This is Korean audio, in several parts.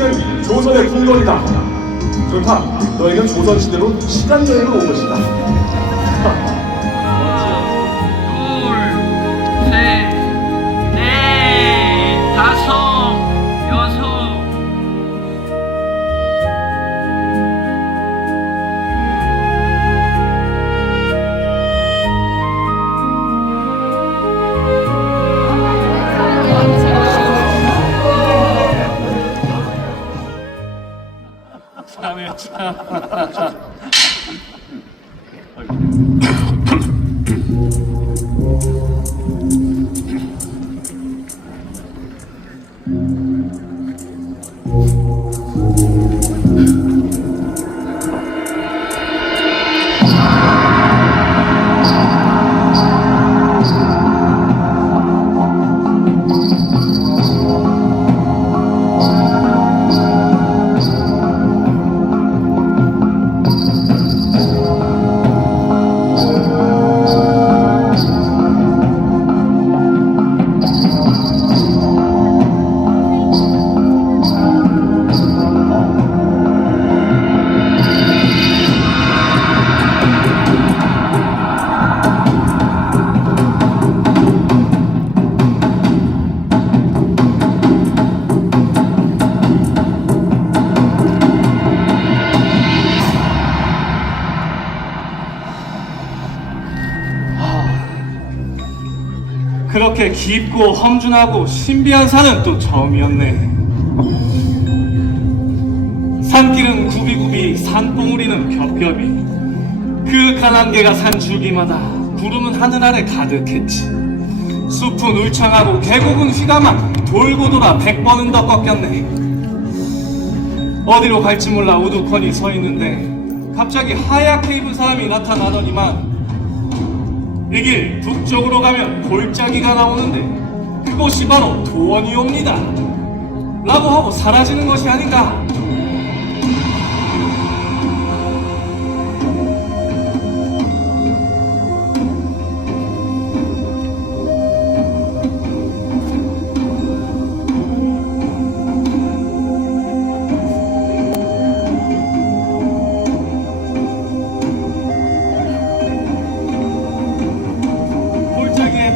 여기는 조선의 궁궐이다. 좋다. 너희는 조선시대로 시간여행을 온 것이다. 둘, 셋, 넷, 다섯, 여섯. 참에 참. 그렇게 깊고 험준하고 신비한 산은 또 처음이었네. 산길은 굽이굽이, 산봉우리는 겹겹이. 그윽한 안개가 산 줄기마다 구름은 하늘 아래 가득했지. 숲은 울창하고 계곡은 휘감아 돌고 돌아 100번은 더 꺾였네. 어디로 갈지 몰라 우두커니 서 있는데 갑자기 하얗게 입은 사람이 나타나더니만 이 길 북쪽으로 가면 골짜기가 나오는데 그곳이 바로 도원이옵니다 라고 하고 사라지는 것이 아닌가.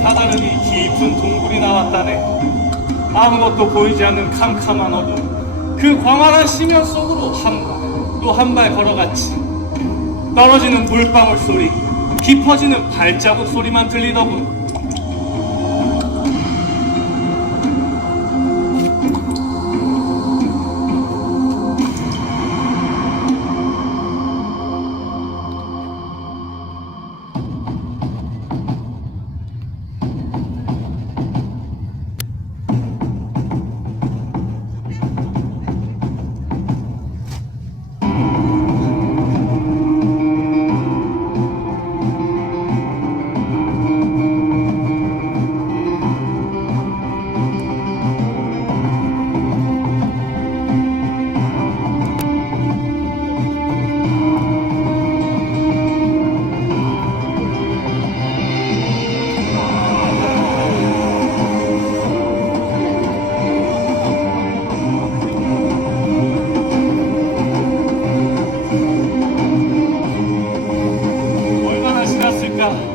다다르니 깊은 동굴이 나왔다네. 아무것도 보이지 않는 캄캄한 어둠, 그 광활한 심연 속으로 또 한 발 걸어갔지. 떨어지는 물방울 소리, 깊어지는 발자국 소리만 들리더군.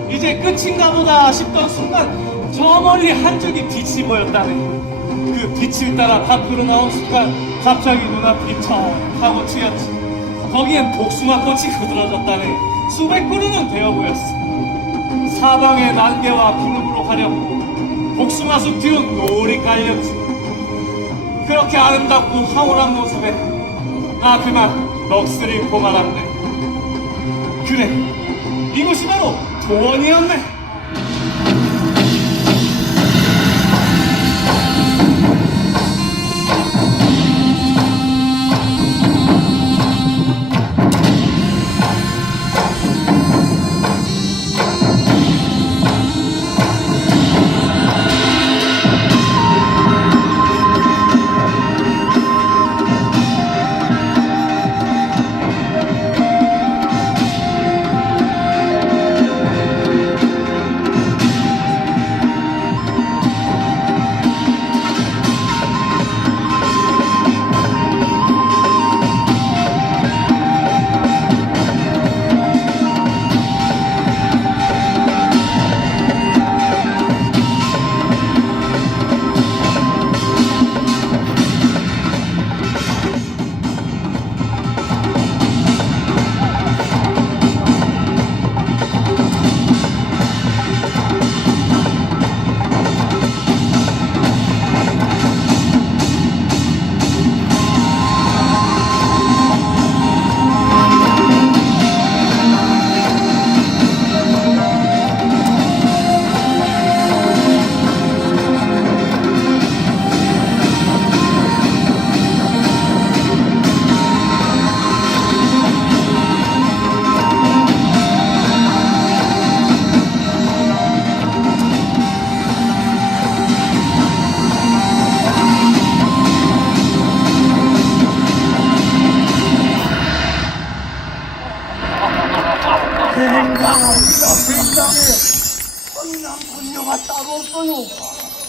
이제 끝인가 보다 싶던 순간 저 멀리 한쪽이 빛이 보였다네. 그 빛을 따라 밖으로 나온 순간 갑자기 눈앞이 청 하고 트였지. 거기엔 복숭아꽃이 그들어졌다네. 수백 그루는 되어 보였어. 사방에 난개와 피눈으로 가렸고 복숭아숲 뒤는 노을이 깔렸지. 그렇게 아름답고 황홀한 모습에 나 그만 넋을 잃고 말았네. 그래, 이곳이 바로 도원이었네.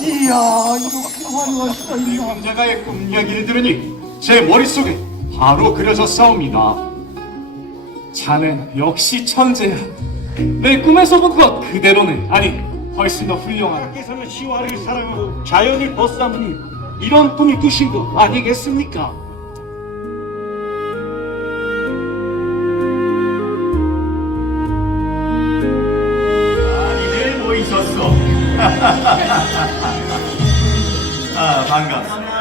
이야, 이렇게 화려할 수가 이 있나? 황제가의 꿈 이야기를 들으니 제 머릿속에 바로 그려졌사옵니다. 자넨 역시 천재야. 내 꿈에서 본 것 그대로네. 아니, 훨씬 더 훌륭하다. 하나님께서는 시화를 사랑하고 자연을 벗삼으니 이런 꿈을 꾸신 거 아니겠습니까? 많이들 모이셨소. 아, 반갑습니다.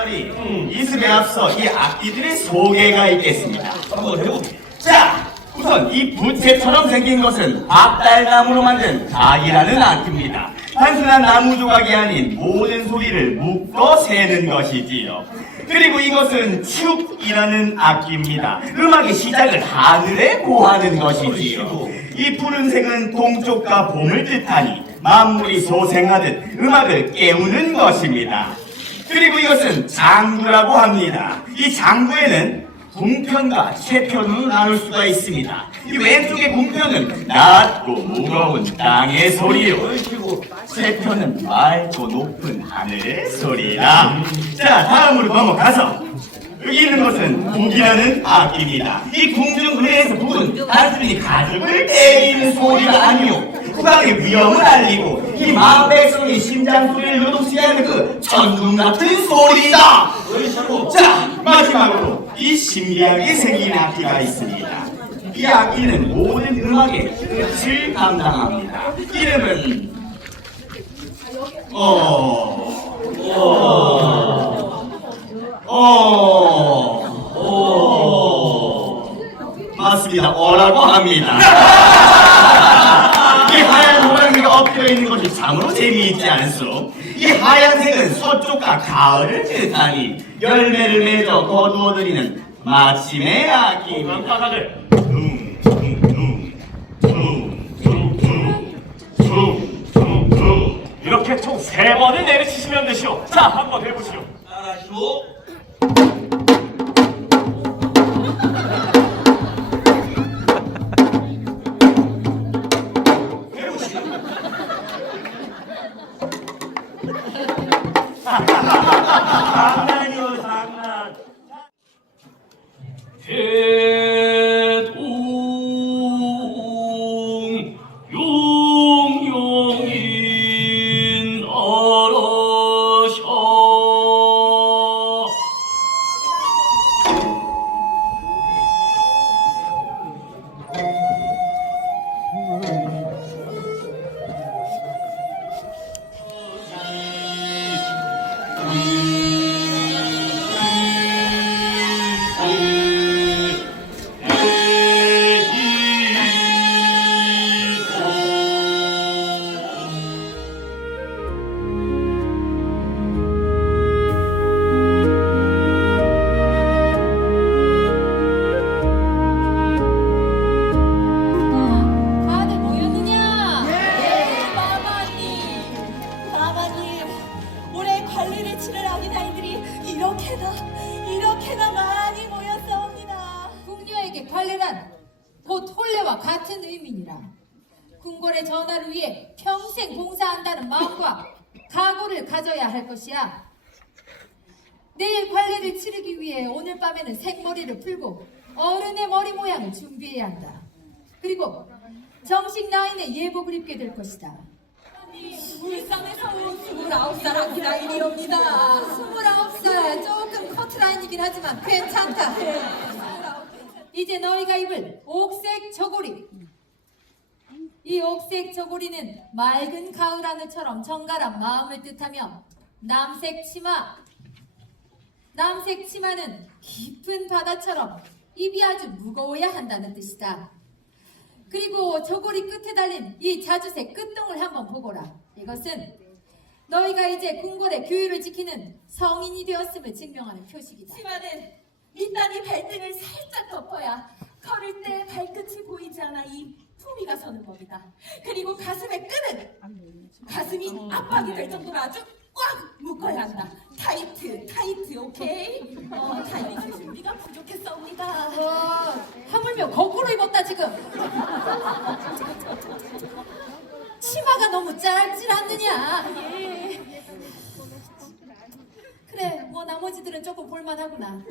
이승에 앞서 이 악기들의 소개가 있겠습니다. 한번 해봅니다. 자, 우선 이 부채처럼 생긴 것은 박달나무로 만든 닭이라는 악기입니다. 단순한 나무 조각이 아닌 모든 소리를 묶어 세는 것이지요. 그리고 이것은 축이라는 악기입니다. 음악의 시작을 하늘에 고하는 것이지요. 이 푸른색은 동쪽과 봄을 뜻하니 만물이 소생하듯 음악을 깨우는 것입니다. 그리고 이것은 장구라고 합니다. 이 장구에는 궁편과 최편으로 나눌 수가 있습니다. 이 왼쪽의 궁편은 낮고 무거운 땅의 소리요. 최편은 맑고 높은 하늘의 소리라. 자, 다음으로 넘어가서 여기 있는 것은 북이라는 악기입니다. 이 궁중의회에서 북은 단순히 가죽을 때리는 소리가 아니요, 국왕의 위험을 알리고 이 마음 백성의 심장 소리를 요동치게 하는 그 천둥 같은 소리다. 자, 마지막으로 이 신기하게 생긴 악기가 있습니다. 이 악기는 모든 음악의 끝을 감당합니다. 이름은 맞습니다. 어라고 합니다. 이 하얀 호랑이가 엎드려 있는 것이 참으로 재미있지 않소. 이 하얀색은 서쪽과 가을을 뜻하니 열매를 맺어 거두어들이는 마침의 악기입니다. 바닥을 이렇게 총 3번을 내리치시면 되시오. 자, 한번 해보시오. 장난이요, 장난. 대동 용용인 어러셔. 다들 모였느냐? 네, 마마님, 올해 관리를 치를 아기다이들이 이렇게나 많이 모였사옵니다. 궁녀에게 관례란 곧 혼례와 같은 의미니라. 궁궐의 전하를 위해 평생 봉사한다는 마음과 각오를 가져야 할 것이야. 내일 관례를 치르기 위해 오늘 밤에는 생머리를 풀고 어른의 머리 모양을 준비해야 한다. 그리고 정식 나인의 예복을 입게 될 것이다. 울산에서 온 29살 아기다이리옵니다. 29살, 조금 커트라인이긴 하지만 괜찮다. 이제 너희가 입을 옥색 저고리. 이 옥색 저고리는 맑은 가을 하늘처럼 정갈한 마음을 뜻하며 남색 치마. 남색 치마는 깊은 바다처럼 입이 아주 무거워야 한다는 뜻이다. 그리고 저고리 끝에 달린 이 자주색 끝동을 한번 보거라. 이것은 너희가 이제 궁궐의 규율을 지키는 성인이 되었음을 증명하는 표식이다. 치마는 밑단이 발등을 살짝 덮어야 걸을 때 발끝이 보이지 않아 이 품위가 서는 법이다. 그리고 가슴의 끈은 가슴이 압박이 될 정도로 아주 꽉 묶어야 한다. 타이트, 오케이? 타이트 준비가 부족했사옵니다. 하물며 거꾸로 입었다 지금. 치마가 너무 짧질 않느냐. 그래, 뭐 나머지들은 조금 볼만하구나.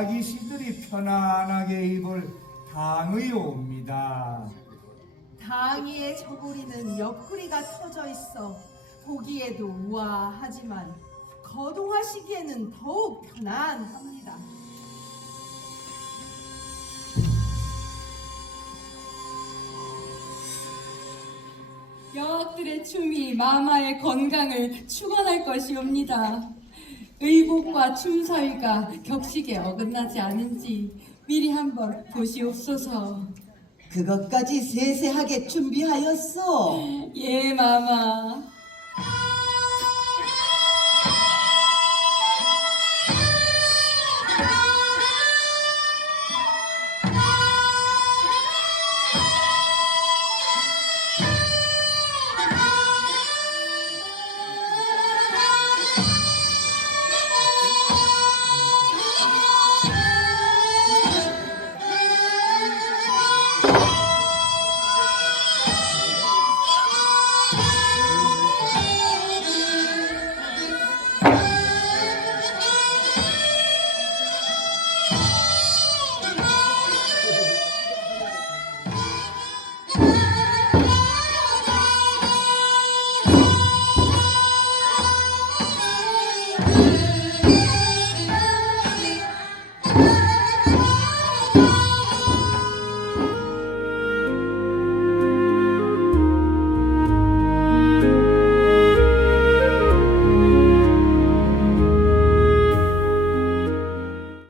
아기씨들이 편안하게 입을 당의옵니다. 당이의 저고리는 옆구리가 터져 있어 보기에도 우아하지만 거동하시기에는 더욱 편안합니다. 여학들의 춤이 마마의 건강을 축원할 것이옵니다. 의복과 춤 사이가 격식에 어긋나지 않은지 미리 한번 보시옵소서. 그것까지 세세하게 준비하였어. 예, 마마.